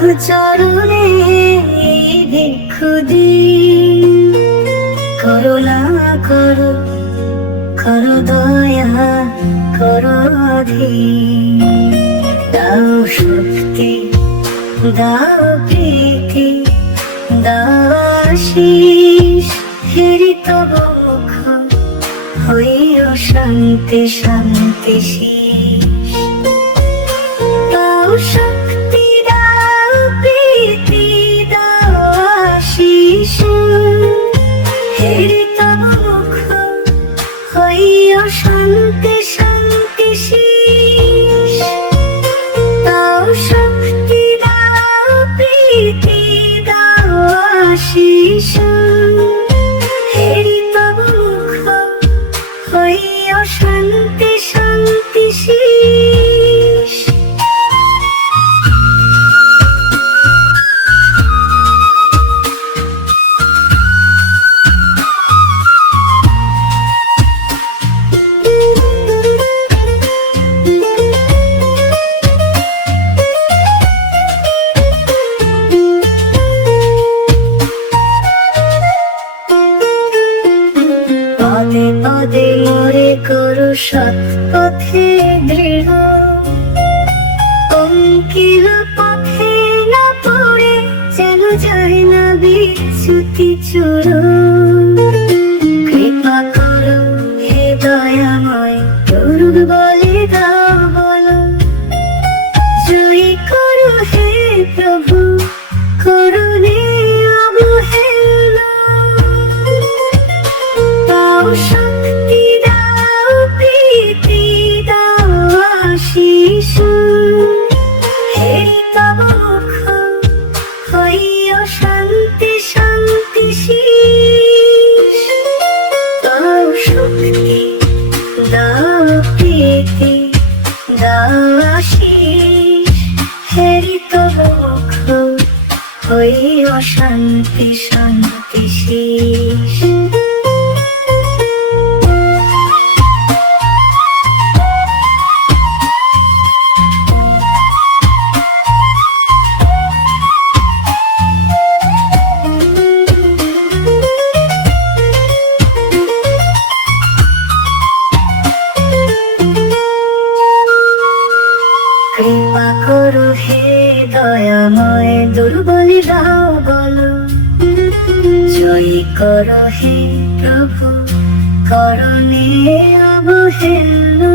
চরণে ভিক্ষু দি, করুণা করো করো দয়া করো অধীন। দাও শক্তি দাও প্রীতি দাও আশীষ, হেরি তব মুখ হইও শান্তি শান্তি শীষ। দাও শক্তি দাও প্রীতি দাও আশীষ, হেরি তব মুখ হইও শান্তি শান্তি শীষ। দাও শক্তি দাও প্রীতি দাও আশীষ, হেরি তব মুখ হইও শান্তি শান্তি শীষ। পদে পদে মোরে করো সৎ পথে দৃঢ়, অঙ্কিল পথে না পড়ে যেন যায় না বিচ্যুতি চূড়। কৃপা করো হে দয়াময়, দুর্বলে দাও বলো, জয়ী করো হে প্রভু করুণে অবহেলা। দাও শক্তি দাও প্রীতি দাও আশীষ, হেরি তব মুখ হইও শান্তি শান্তি শীষ। দাও শক্তি দাও প্রীতি দাও আশীষ, হেরি তব মুখ হইও শান্তি শান্তি শীষ। কৃপা করো হে দয়াময়, দুর্বল দাও বলো, জয়ী করো হে প্রভু করুণে অবহেলা।